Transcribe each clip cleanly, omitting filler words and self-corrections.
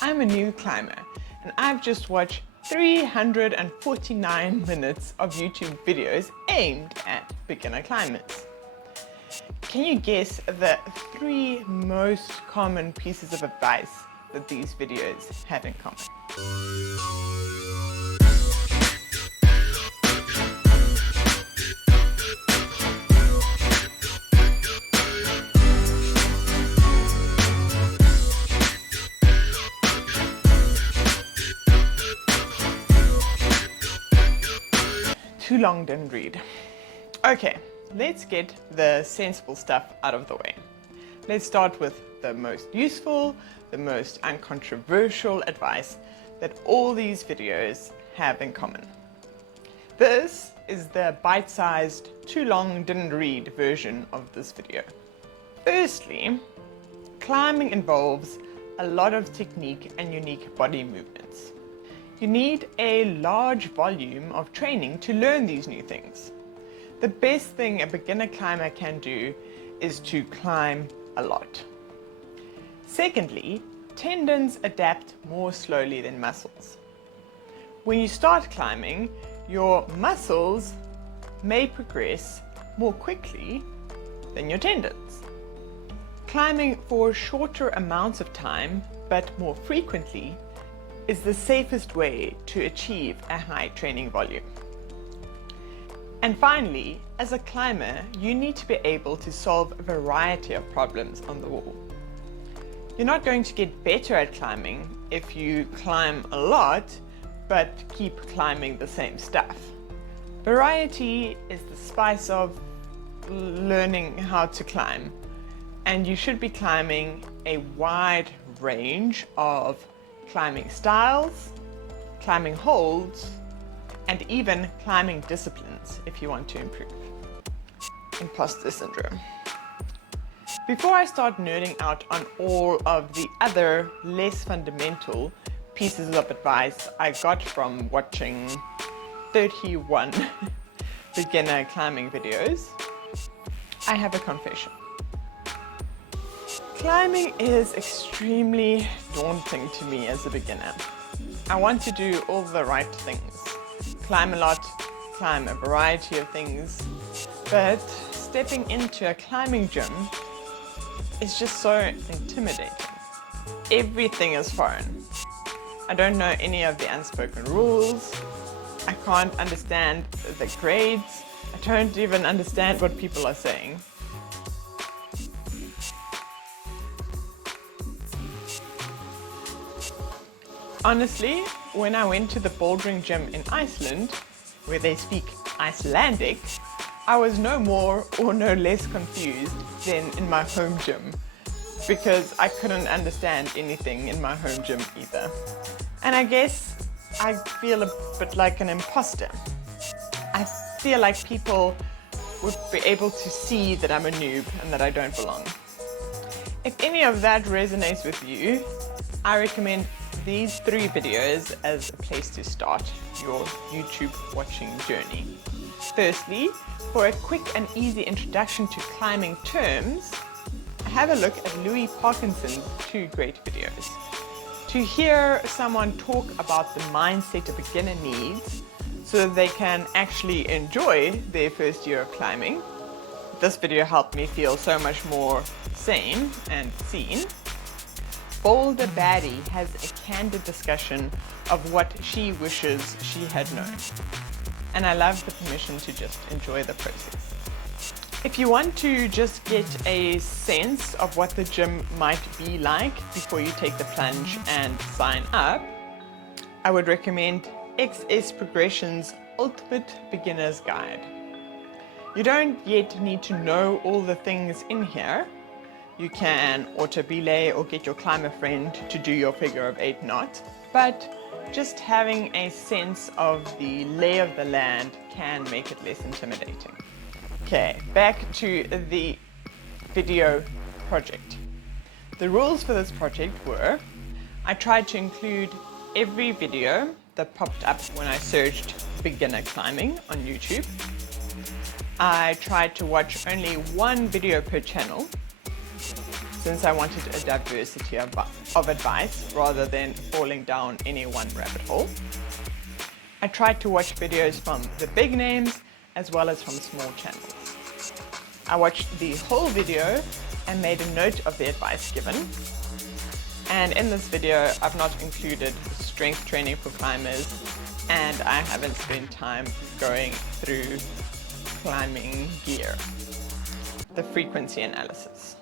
I'm a new climber and I've just watched 349 minutes of YouTube videos aimed at beginner climbers. Can you guess the 3 most common pieces of advice that these videos have in common? Too long, didn't read. Okay, let's get the sensible stuff out of the way. Let's start with the most useful, the most uncontroversial advice that all these videos have in common. This is the bite-sized, too long, didn't read version of this video. Firstly, climbing involves a lot of technique and unique body movements. You need a large volume of training to learn these new things. The best thing a beginner climber can do is to climb a lot. Secondly, tendons adapt more slowly than muscles. When you start climbing, your muscles may progress more quickly than your tendons. Climbing for shorter amounts of time, but more frequently, is the safest way to achieve a high training volume. And finally, as a climber, you need to be able to solve a variety of problems on the wall. You're not going to get better at climbing if you climb a lot, but keep climbing the same stuff. Variety is the spice of learning how to climb, and you should be climbing a wide range of climbing styles, climbing holds, and even climbing disciplines if you want to improve. Imposter syndrome. Before I start nerding out on all of the other less fundamental pieces of advice I got from watching 31 beginner climbing videos, I have a confession. Climbing is extremely daunting to me as a beginner. I want to do all the right things. Climb a lot, climb a variety of things, but stepping into a climbing gym is just so intimidating. Everything is foreign. I don't know any of the unspoken rules. I can't understand the grades. I don't even understand what people are saying. Honestly, when I went to the bouldering gym in Iceland, where they speak Icelandic, I was no more or no less confused than in my home gym, because I couldn't understand anything in my home gym either. And I guess I feel a bit like an imposter. I feel like people would be able to see that I'm a noob and that I don't belong. If any of that resonates with you, I recommend these 3 videos as a place to start your YouTube watching journey. Firstly, for a quick and easy introduction to climbing terms, have a look at Louis Parkinson's 2 great videos. To hear someone talk about the mindset a beginner needs so that they can actually enjoy their first year of climbing, this video helped me feel so much more sane and seen. Boulder Baddie has a candid discussion of what she wishes she had known. And I love the permission to just enjoy the process. If you want to just get a sense of what the gym might be like before you take the plunge and sign up, I would recommend XS Progression's Ultimate Beginner's Guide. You don't yet need to know all the things in here. You can auto-belay or get your climber friend to do your figure of 8 knot, but just having a sense of the lay of the land can make it less intimidating. Okay, back to the video project. The rules for this project were, I tried to include every video that popped up when I searched beginner climbing on YouTube. I tried to watch only 1 video per channel. since I wanted a diversity of advice rather than falling down any one rabbit hole. I tried to watch videos from the big names as well as from small channels. I watched the whole video and made a note of the advice given. And in this video, I've not included strength training for climbers, and I haven't spent time going through climbing gear. The frequency analysis.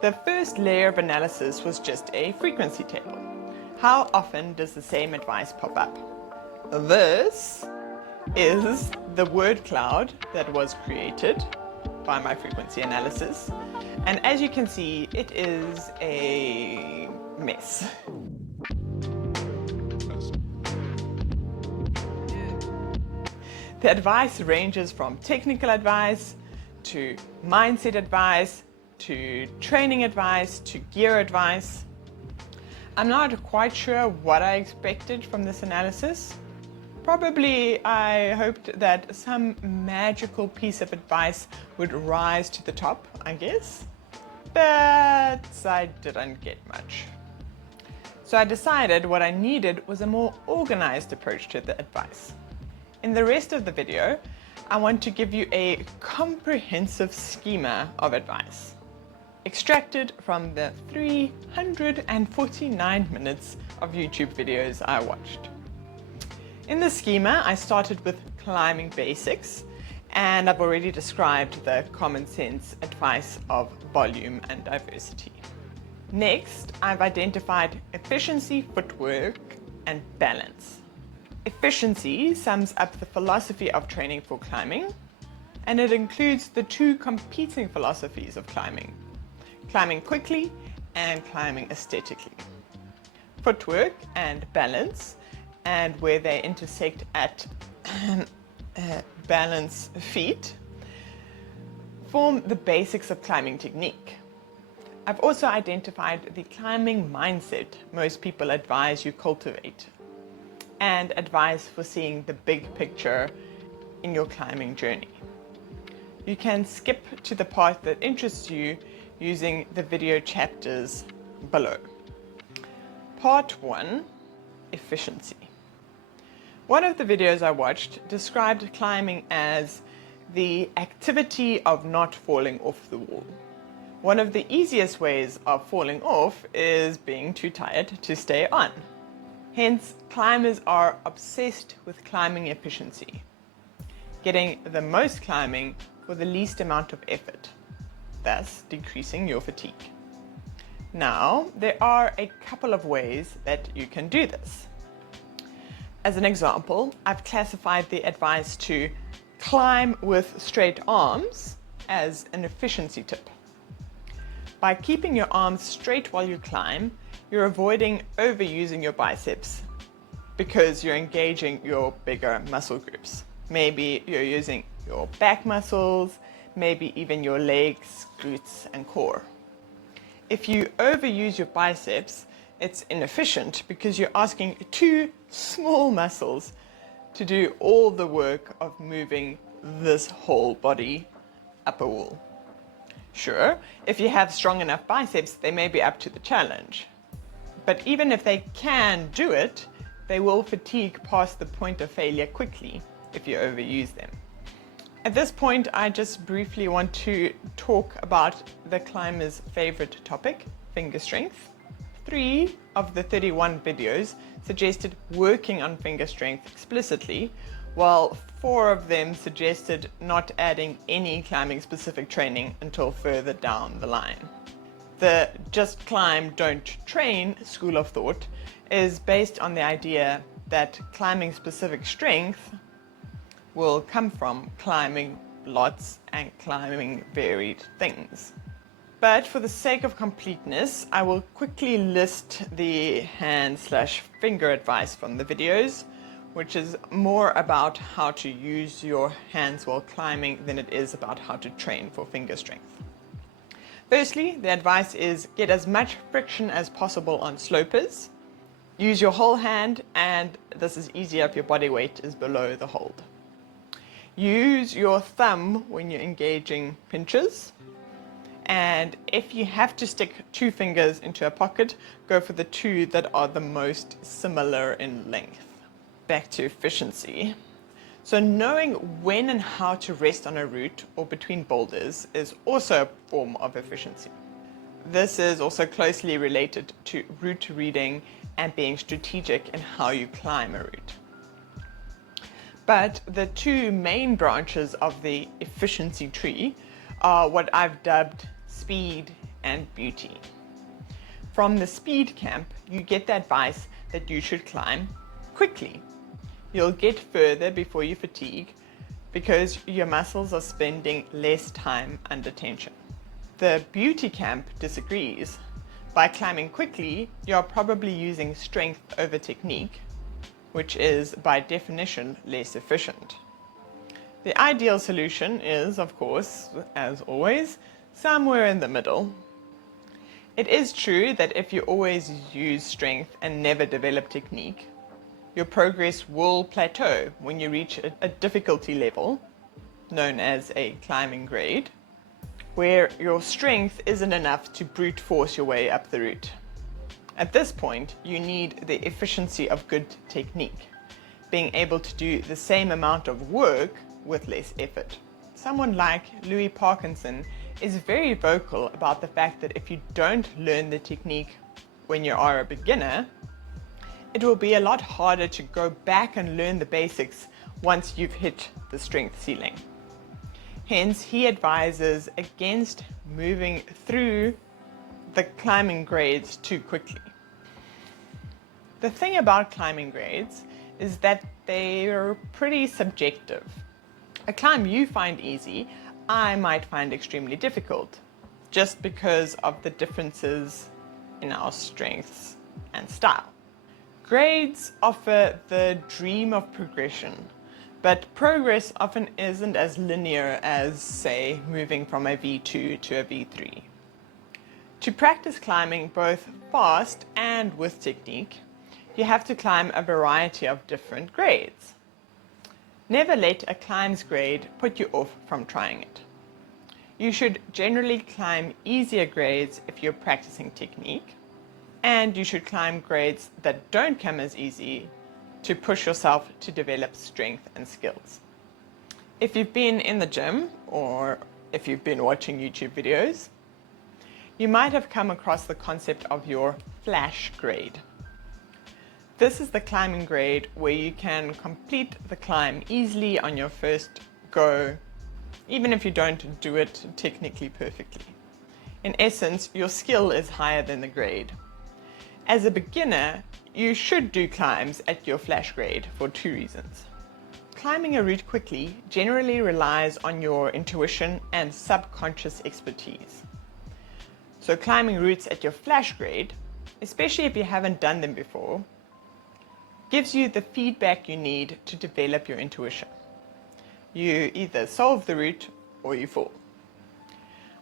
The first layer of analysis was just a frequency table. How often does the same advice pop up? This is the word cloud that was created by my frequency analysis. And as you can see, it is a mess. The advice ranges from technical advice to mindset advice to training advice to gear advice. I'm not quite sure what I expected from this analysis. Probably I hoped that some magical piece of advice would rise to the top, I guess, but I didn't get much. So I decided what I needed was a more organized approach to the advice. In the rest of the video, I want to give you a comprehensive schema of advice, extracted from the 349 minutes of YouTube videos I watched. In the schema, I started with climbing basics, and I've already described the common sense advice of volume and diversity. Next, I've identified efficiency, footwork, and balance. Efficiency sums up the philosophy of training for climbing, and it includes the two competing philosophies of climbing: climbing quickly and climbing aesthetically. Footwork and balance, and where they intersect at balance feet, form the basics of climbing technique. I've also identified the climbing mindset most people advise you cultivate, and advice for seeing the big picture in your climbing journey. You can skip to the part that interests you using the video chapters below. Part 1, efficiency. One of the videos I watched described climbing as the activity of not falling off the wall. One of the easiest ways of falling off is being too tired to stay on. Hence, climbers are obsessed with climbing efficiency, getting the most climbing for the least amount of effort, thus decreasing your fatigue. Now, there are a couple of ways that you can do this. As an example, I've classified the advice to climb with straight arms as an efficiency tip. By keeping your arms straight while you climb, you're avoiding overusing your biceps because you're engaging your bigger muscle groups. Maybe you're using your back muscles, maybe even your legs, glutes, and core. If you overuse your biceps, it's inefficient because you're asking two small muscles to do all the work of moving this whole body up a wall. Sure, if you have strong enough biceps, they may be up to the challenge. But even if they can do it, they will fatigue past the point of failure quickly if you overuse them. At this point, I just briefly want to talk about the climber's favorite topic, finger strength. 3 of the 31 videos suggested working on finger strength explicitly, while 4 of them suggested not adding any climbing specific training until further down the line. The just climb, don't train school of thought is based on the idea that climbing specific strength will come from climbing lots and climbing varied things. But for the sake of completeness, I will quickly list the hand/finger advice from the videos, which is more about how to use your hands while climbing than it is about how to train for finger strength. Firstly, the advice is get as much friction as possible on slopers. Use your whole hand, and this is easier if your body weight is below the hold. Use your thumb when you're engaging pinches. And if you have to stick 2 fingers into a pocket, go for the 2 that are the most similar in length. Back to efficiency. So knowing when and how to rest on a route or between boulders is also a form of efficiency. This is also closely related to route reading and being strategic in how you climb a route. But the 2 main branches of the efficiency tree are what I've dubbed speed and beauty. From the speed camp, you get the advice that you should climb quickly. You'll get further before you fatigue because your muscles are spending less time under tension. The beauty camp disagrees. By climbing quickly, you're probably using strength over technique, which is by definition less efficient. The ideal solution is, of course, as always, somewhere in the middle. It is true that if you always use strength and never develop technique, your progress will plateau when you reach a difficulty level, known as a climbing grade, where your strength isn't enough to brute force your way up the route. At this point, you need the efficiency of good technique, being able to do the same amount of work with less effort. Someone like Louis Parkinson is very vocal about the fact that if you don't learn the technique when you are a beginner, it will be a lot harder to go back and learn the basics once you've hit the strength ceiling. Hence, he advises against moving through the climbing grades too quickly. The thing about climbing grades is that they're pretty subjective. A climb you find easy, I might find extremely difficult, just because of the differences in our strengths and style. Grades offer the dream of progression, but progress often isn't as linear as, say, moving from a V2 to a V3. To practice climbing both fast and with technique, you have to climb a variety of different grades. Never let a climb's grade put you off from trying it. You should generally climb easier grades if you're practicing technique, and you should climb grades that don't come as easy to push yourself to develop strength and skills. If you've been in the gym, or if you've been watching YouTube videos, you might have come across the concept of your flash grade. This is the climbing grade where you can complete the climb easily on your first go, even if you don't do it technically perfectly. In essence, your skill is higher than the grade. As a beginner, you should do climbs at your flash grade for 2 reasons. Climbing a route quickly generally relies on your intuition and subconscious expertise. So climbing routes at your flash grade, especially if you haven't done them before, gives you the feedback you need to develop your intuition. You either solve the route or you fall.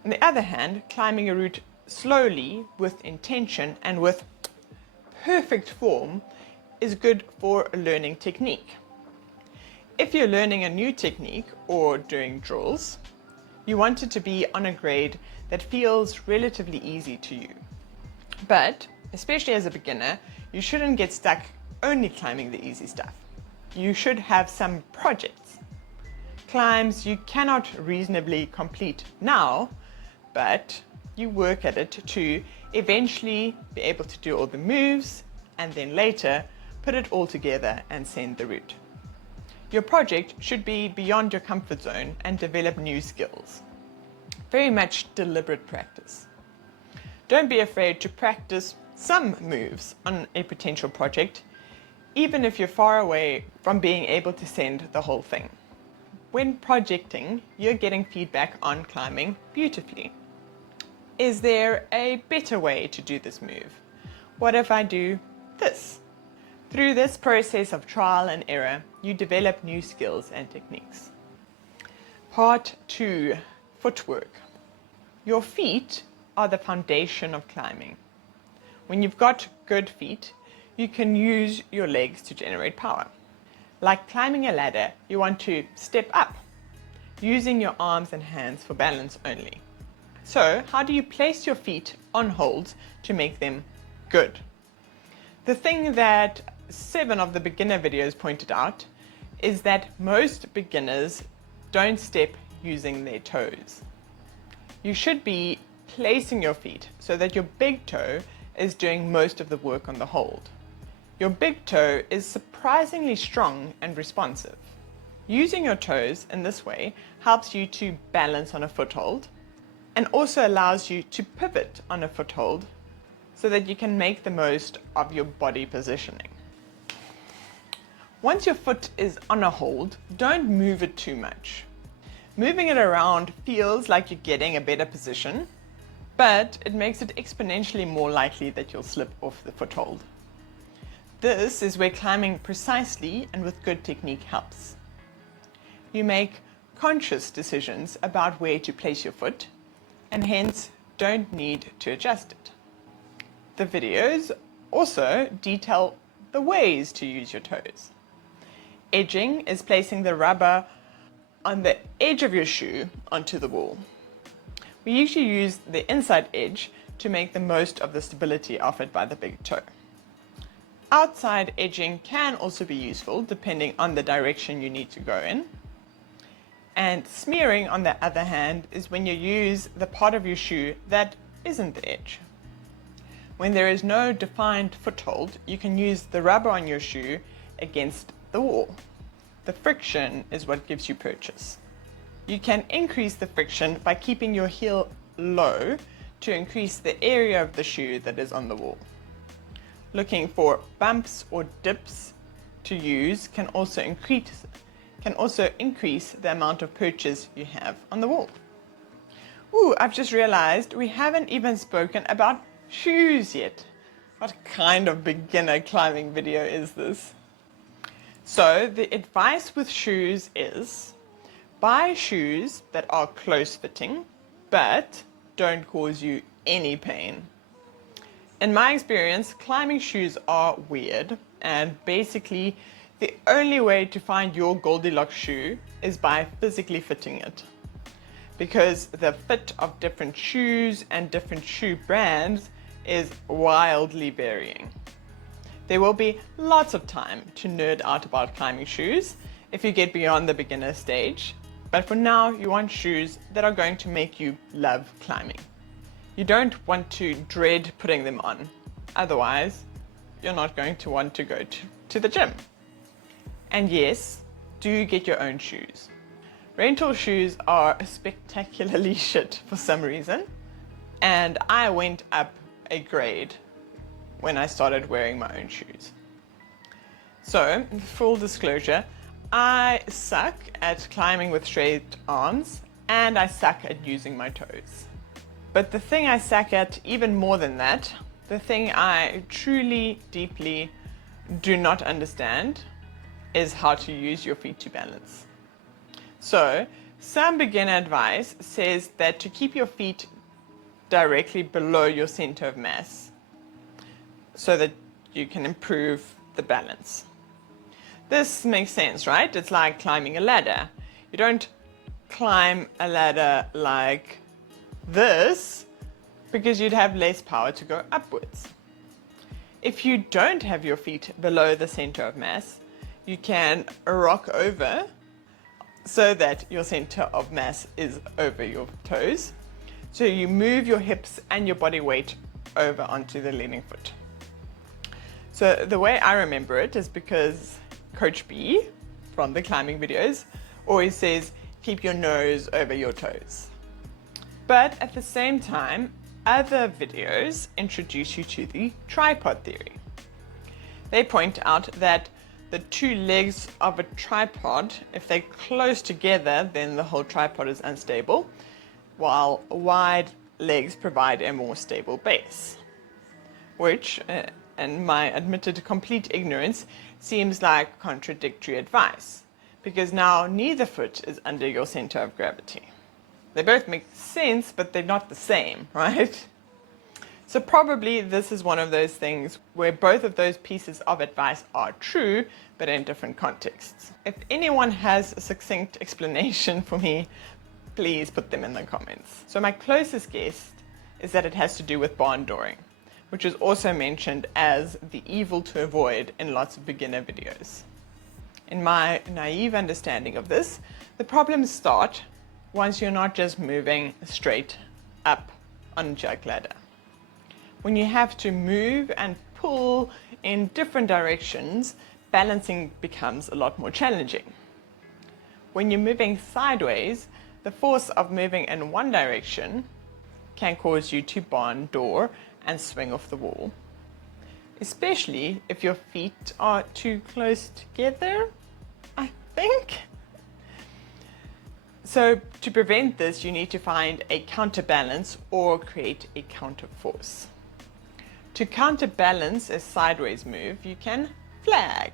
On the other hand, climbing a route slowly, with intention and with perfect form is good for learning technique. If you're learning a new technique or doing drills, you want it to be on a grade that feels relatively easy to you. But, especially as a beginner, you shouldn't get stuck only climbing the easy stuff. You should have some projects. Climbs you cannot reasonably complete now, but you work at it to eventually be able to do all the moves and then later put it all together and send the route. Your project should be beyond your comfort zone and develop new skills. Very much deliberate practice. Don't be afraid to practice some moves on a potential project, even if you're far away from being able to send the whole thing. When projecting, you're getting feedback on climbing beautifully. Is there a better way to do this move? What if I do this? Through this process of trial and error, you develop new skills and techniques. Part 2, footwork. Your feet are the foundation of climbing. When you've got good feet, you can use your legs to generate power. Like climbing a ladder, you want to step up, using your arms and hands for balance only. So, how do you place your feet on holds to make them good? The thing that 7 of the beginner videos pointed out is that most beginners don't step using their toes. You should be placing your feet so that your big toe is doing most of the work on the hold. Your big toe is surprisingly strong and responsive. Using your toes in this way helps you to balance on a foothold and also allows you to pivot on a foothold so that you can make the most of your body positioning. Once your foot is on a hold, don't move it too much. Moving it around feels like you're getting a better position, but it makes it exponentially more likely that you'll slip off the foothold. This is where climbing precisely and with good technique helps. You make conscious decisions about where to place your foot, and hence don't need to adjust it. The videos also detail the ways to use your toes. Edging is placing the rubber on the edge of your shoe onto the wall. We usually use the inside edge to make the most of the stability offered by the big toe. Outside edging can also be useful depending on the direction you need to go in. And smearing, on the other hand, is when you use the part of your shoe that isn't the edge. When there is no defined foothold, you can use the rubber on your shoe against the wall. The friction is what gives you purchase. You can increase the friction by keeping your heel low to increase the area of the shoe that is on the wall. Looking for bumps or dips to use can also increase the amount of purchase you have on the wall. Ooh, I've just realized we haven't even spoken about shoes yet. What kind of beginner climbing video is this? So the advice with shoes is buy shoes that are close fitting but don't cause you any pain. In my experience, climbing shoes are weird, and basically the only way to find your Goldilocks shoe is by physically fitting it. Because the fit of different shoes and different shoe brands is wildly varying. There will be lots of time to nerd out about climbing shoes if you get beyond the beginner stage, but for now you want shoes that are going to make you love climbing. You don't want to dread putting them on, otherwise you're not going to want to go to the gym. And yes, do get your own shoes. Rental shoes are spectacularly shit for some reason, and I went up a grade when I started wearing my own shoes. So, full disclosure, I suck at climbing with straight arms, and I suck at using my toes. But the thing I suck at even more than that, the thing I truly, deeply do not understand, is how to use your feet to balance. So, some beginner advice says that to keep your feet directly below your center of mass, so that you can improve the balance. This makes sense, right? It's like climbing a ladder. You don't climb a ladder like this because you'd have less power to go upwards. If you don't have your feet below the center of mass, you can rock over so that your center of mass is over your toes. So you move your hips and your body weight over onto the leaning foot. So the way I remember it is because Coach B from the climbing videos always says, keep your nose over your toes. But at the same time, other videos introduce you to the tripod theory. They point out that the two legs of a tripod, if they're close together, then the whole tripod is unstable, while wide legs provide a more stable base. Which, in my admitted complete ignorance, seems like contradictory advice, because now neither foot is under your center of gravity. They both make sense, but they're not the same, right? So probably this is one of those things where both of those pieces of advice are true, but in different contexts. If anyone has a succinct explanation for me, please put them in the comments. So my closest guess is that it has to do with barn dooring, which is also mentioned as the evil to avoid in lots of beginner videos. In my naive understanding of this, the problems start once you're not just moving straight up on a jug ladder. When you have to move and pull in different directions, balancing becomes a lot more challenging. When you're moving sideways, the force of moving in one direction can cause you to barn door and swing off the wall, especially if your feet are too close together, I think. So to prevent this, you need to find a counterbalance or create a counterforce. To counterbalance a sideways move, you can flag.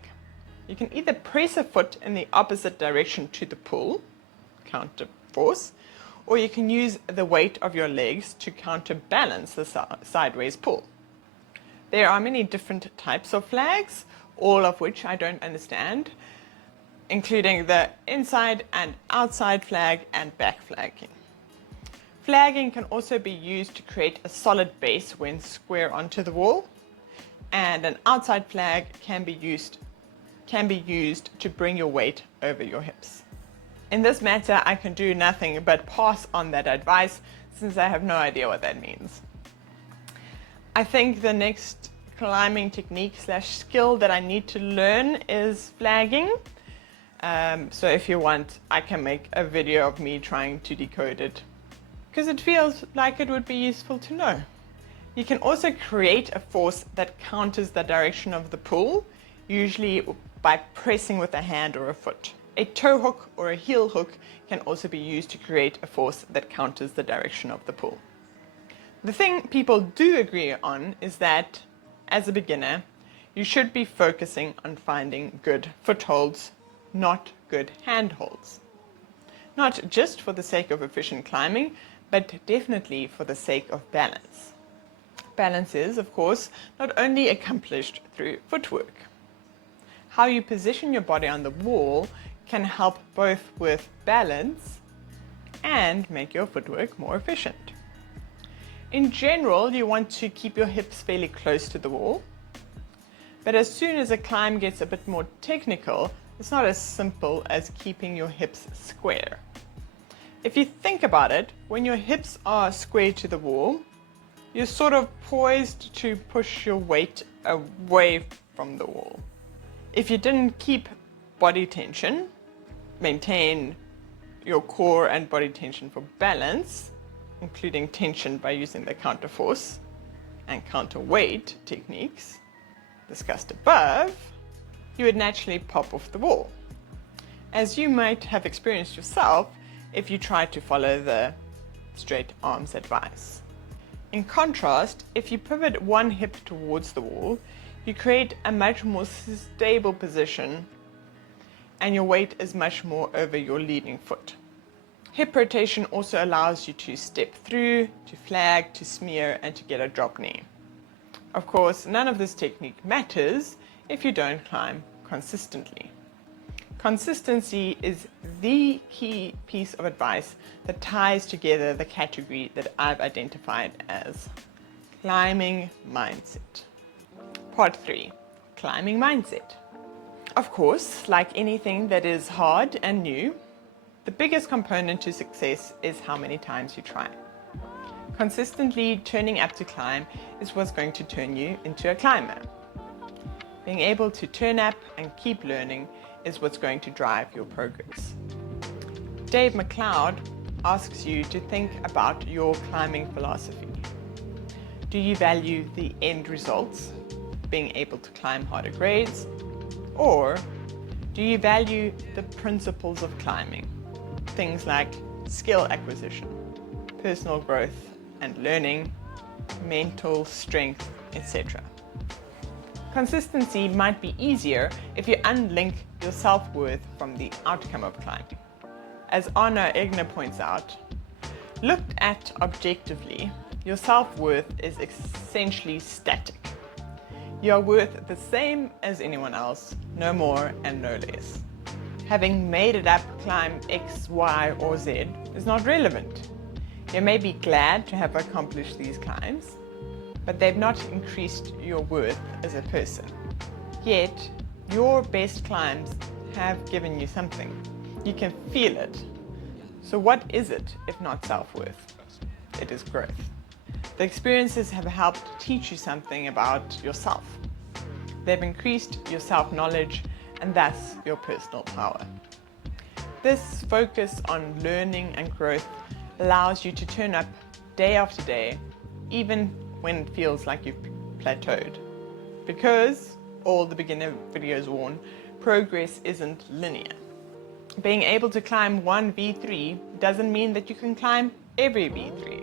You can either press a foot in the opposite direction to the pull, counterforce, or you can use the weight of your legs to counterbalance the sideways pull. There are many different types of flags, all of which I don't understand, including the inside and outside flag and back flagging. Flagging can also be used to create a solid base when square onto the wall, and an outside flag can be used to bring your weight over your hips. In this matter, I can do nothing but pass on that advice since I have no idea what that means. I think the next climbing technique / skill that I need to learn is flagging. So if you want, I can make a video of me trying to decode it, because it feels like it would be useful to know. You can also create a force that counters the direction of the pull, usually by pressing with a hand or a foot. A toe hook or a heel hook can also be used to create a force that counters the direction of the pull. The thing people do agree on is that, as a beginner, you should be focusing on finding good footholds, not good handholds. Not just for the sake of efficient climbing, but definitely for the sake of balance. Balance is, of course, not only accomplished through footwork. How you position your body on the wall can help both with balance and make your footwork more efficient. In general, you want to keep your hips fairly close to the wall, but as soon as a climb gets a bit more technical, it's not as simple as keeping your hips square. If you think about it, when your hips are square to the wall, you're sort of poised to push your weight away from the wall. If you didn't keep body tension, maintain your core and body tension for balance, including tension by using the counterforce and counterweight techniques discussed above, you would naturally pop off the wall, as you might have experienced yourself if you tried to follow the straight arms advice. In contrast, if you pivot one hip towards the wall, you create a much more stable position and your weight is much more over your leading foot. Hip rotation also allows you to step through, to flag, to smear, and to get a drop knee. Of course, none of this technique matters if you don't climb consistently. Consistency is the key piece of advice that ties together the category that I've identified as climbing mindset. Part 3, climbing mindset. Of course, like anything that is hard and new, the biggest component to success is how many times you try. Consistently turning up to climb is what's going to turn you into a climber. Being able to turn up and keep learning is what's going to drive your progress. Dave McLeod asks you to think about your climbing philosophy. Do you value the end results, being able to climb harder grades, or do you value the principles of climbing? Things like skill acquisition, personal growth and learning, mental strength, etc. Consistency might be easier if you unlink your self-worth from the outcome of climbing. As Arno Egner points out, looked at objectively, your self-worth is essentially static. You are worth the same as anyone else, no more and no less. Having made it up climb X, Y, or Z is not relevant. You may be glad to have accomplished these climbs, but they've not increased your worth as a person. Yet, your best climbs have given you something. You can feel it. So what is it if not self-worth? It is growth. The experiences have helped teach you something about yourself. They've increased your self-knowledge and thus your personal power. This focus on learning and growth allows you to turn up day after day, even when it feels like you've plateaued. Because, all the beginner videos warn, progress isn't linear. Being able to climb one V3 doesn't mean that you can climb every V3.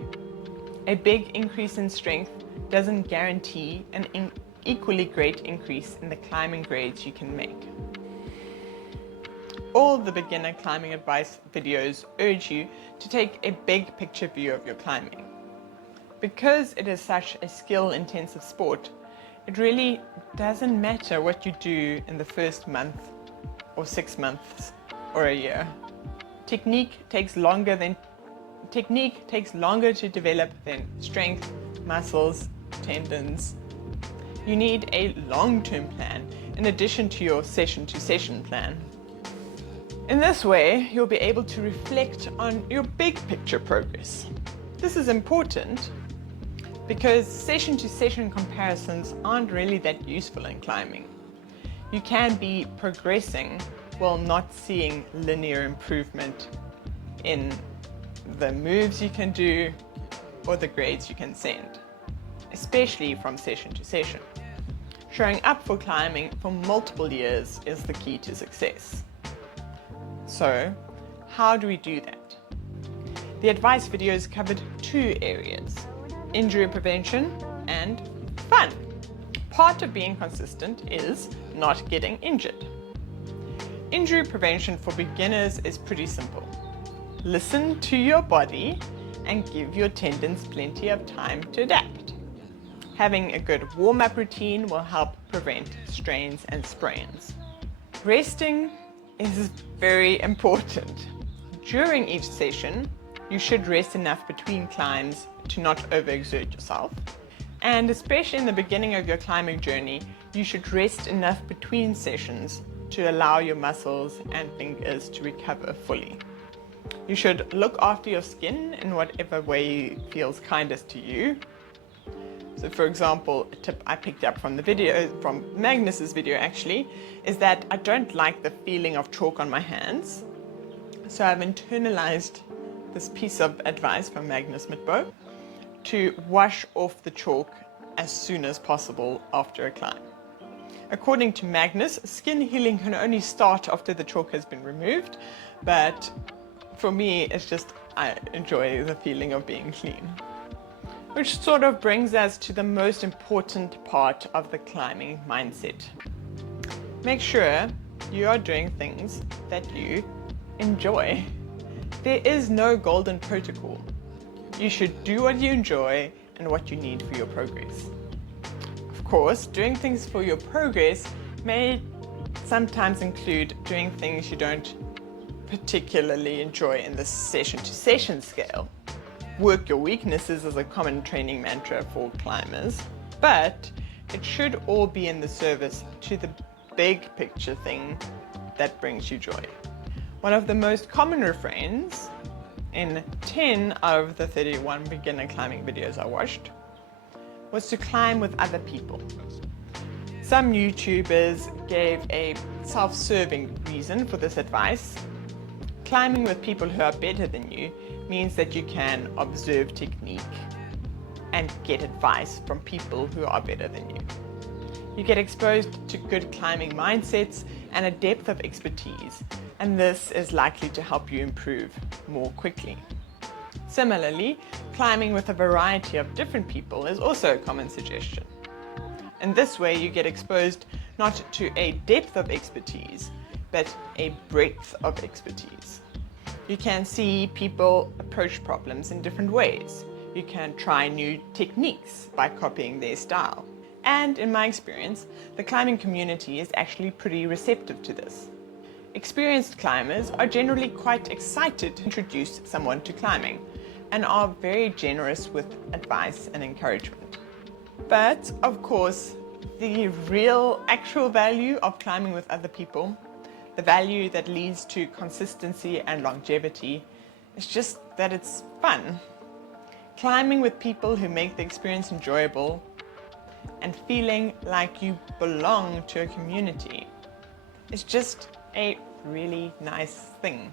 A big increase in strength doesn't guarantee an equally great increase in the climbing grades you can make. All the beginner climbing advice videos urge you to take a big picture view of your climbing. Because it is such a skill-intensive sport, it really doesn't matter what you do in the first month or 6 months or a year. Technique takes longer to develop than strength, muscles, tendons. You need a long-term plan in addition to your session-to-session plan. In this way, you'll be able to reflect on your big picture progress. This is important because session-to-session comparisons aren't really that useful in climbing. You can be progressing while not seeing linear improvement in the moves you can do or the grades you can send, especially from session to session. Showing up for climbing for multiple years is the key to success. So, how do we do that? The advice videos covered 2 areas: injury prevention and fun. Part of being consistent is not getting injured. Injury prevention for beginners is pretty simple. Listen to your body and give your tendons plenty of time to adapt. Having a good warm-up routine will help prevent strains and sprains. Resting is very important. During each session, you should rest enough between climbs to not overexert yourself. And especially in the beginning of your climbing journey, you should rest enough between sessions to allow your muscles and fingers to recover fully. You should look after your skin in whatever way feels kindest to you. So for example, a tip I picked up from the video, from Magnus's video actually, is that I don't like the feeling of chalk on my hands. So I've internalized this piece of advice from Magnus Mitbo to wash off the chalk as soon as possible after a climb. According to Magnus, skin healing can only start after the chalk has been removed, but for me, it's just, I enjoy the feeling of being clean. Which sort of brings us to the most important part of the climbing mindset. Make sure you are doing things that you enjoy. There is no golden protocol. You should do what you enjoy and what you need for your progress. Of course, doing things for your progress may sometimes include doing things you don't particularly enjoy in the session-to-session scale. Work your weaknesses is a common training mantra for climbers, but it should all be in the service to the big picture thing that brings you joy. One of the most common refrains in 10 of the 31 beginner climbing videos I watched was to climb with other people. Some YouTubers gave a self-serving reason for this advice. Climbing with people who are better than you means that you can observe technique and get advice from people who are better than you. You get exposed to good climbing mindsets and a depth of expertise, and this is likely to help you improve more quickly. Similarly, climbing with a variety of different people is also a common suggestion. In this way, you get exposed not to a depth of expertise, but a breadth of expertise. You can see people approach problems in different ways. You can try new techniques by copying their style. And in my experience, the climbing community is actually pretty receptive to this. Experienced climbers are generally quite excited to introduce someone to climbing and are very generous with advice and encouragement. But of course, the real actual value of climbing with other people, the value that leads to consistency and longevity, is just that it's fun. Climbing with people who make the experience enjoyable and feeling like you belong to a community is just a really nice thing.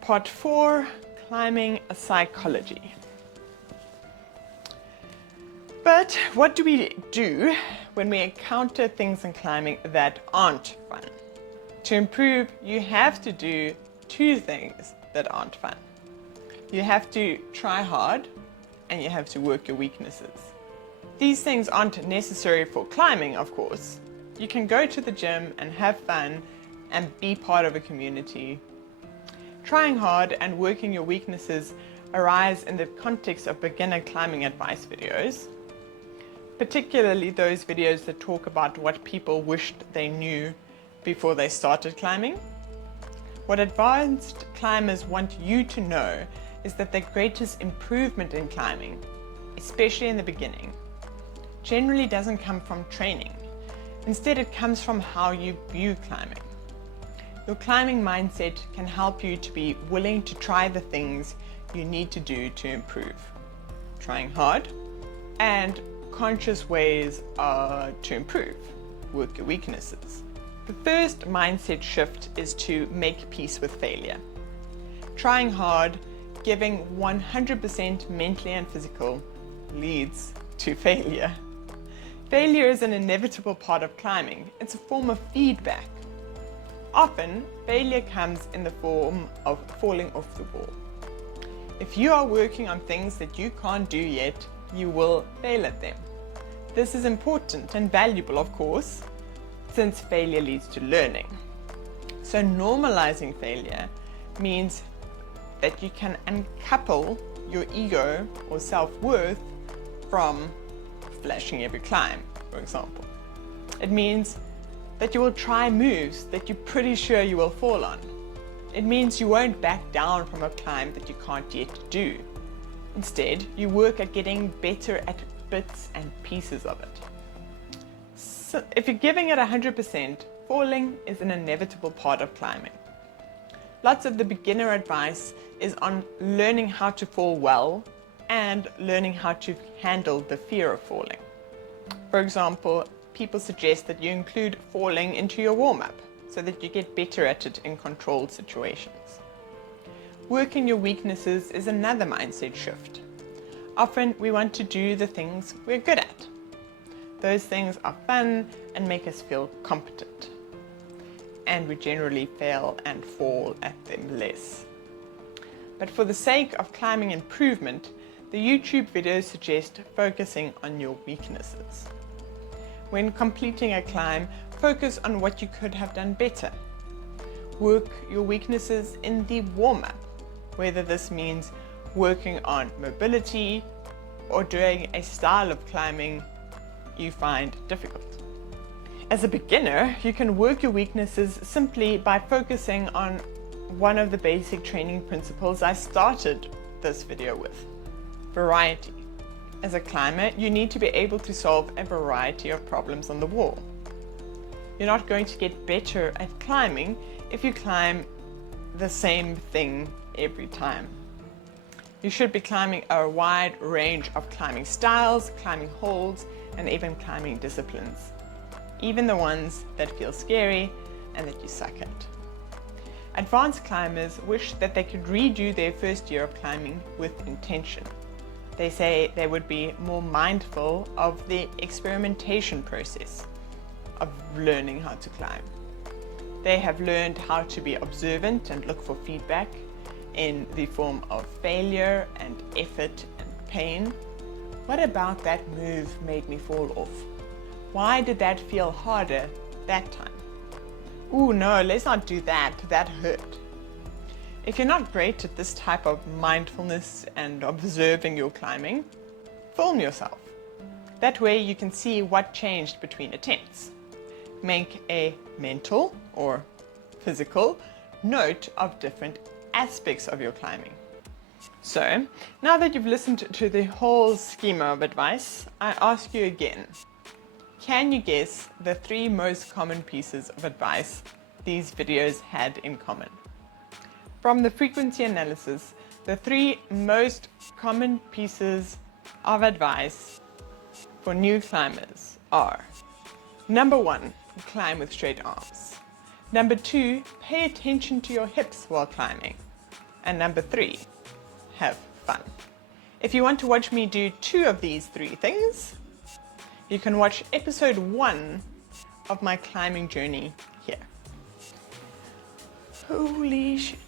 Part 4, climbing a psychology. But what do we do when we encounter things in climbing that aren't fun? To improve, you have to do 2 things that aren't fun. You have to try hard and you have to work your weaknesses. These things aren't necessary for climbing, of course. You can go to the gym and have fun and be part of a community. Trying hard and working your weaknesses arise in the context of beginner climbing advice videos, particularly those videos that talk about what people wished they knew before they started climbing. What advanced climbers want you to know is that their greatest improvement in climbing, especially in the beginning, generally doesn't come from training. Instead, it comes from how you view climbing. Your climbing mindset can help you to be willing to try the things you need to do to improve. Trying hard and conscious ways to improve. Work your weaknesses. The first mindset shift is to make peace with failure. Trying hard, giving 100% mentally and physical, leads to failure. Failure is an inevitable part of climbing. It's a form of feedback. Often, failure comes in the form of falling off the wall. If you are working on things that you can't do yet, you will fail at them. This is important and valuable, of course, since failure leads to learning. So normalizing failure means that you can uncouple your ego or self-worth from flashing every climb, for example. It means that you will try moves that you're pretty sure you will fall on. It means you won't back down from a climb that you can't yet do. Instead, you work at getting better at bits and pieces of it. So if you're giving it 100%, falling is an inevitable part of climbing. Lots of the beginner advice is on learning how to fall well and learning how to handle the fear of falling. For example, people suggest that you include falling into your warm-up so that you get better at it in controlled situations. Working your weaknesses is another mindset shift. Often we want to do the things we're good at. Those things are fun and make us feel competent. And we generally fail and fall at them less. But for the sake of climbing improvement, the YouTube videos suggest focusing on your weaknesses. When completing a climb, focus on what you could have done better. Work your weaknesses in the warm-up, whether this means working on mobility or doing a style of climbing you find difficult. As a beginner, you can work your weaknesses simply by focusing on one of the basic training principles I started this video with: variety. As a climber, you need to be able to solve a variety of problems on the wall. You're not going to get better at climbing if you climb the same thing every time. You should be climbing a wide range of climbing styles, climbing holds, and even climbing disciplines. Even the ones that feel scary and that you suck at. Advanced climbers wish that they could redo their first year of climbing with intention. They say they would be more mindful of the experimentation process of learning how to climb. They have learned how to be observant and look for feedback in the form of failure and effort and pain. What about that move made me fall off? Why did that feel harder that time? Ooh, no, let's not do that. That hurt. If you're not great at this type of mindfulness and observing your climbing, film yourself. That way you can see what changed between attempts. Make a mental or physical note of different aspects of your climbing. So, now that you've listened to the whole schema of advice, I ask you again, can you guess the 3 most common pieces of advice these videos had in common? From the frequency analysis, the 3 most common pieces of advice for new climbers are: number 1, climb with straight arms. Number 2, pay attention to your hips while climbing. And number 3, have fun. If you want to watch me do 2 of these 3 things, you can watch episode 1 of my climbing journey here. Holy shit.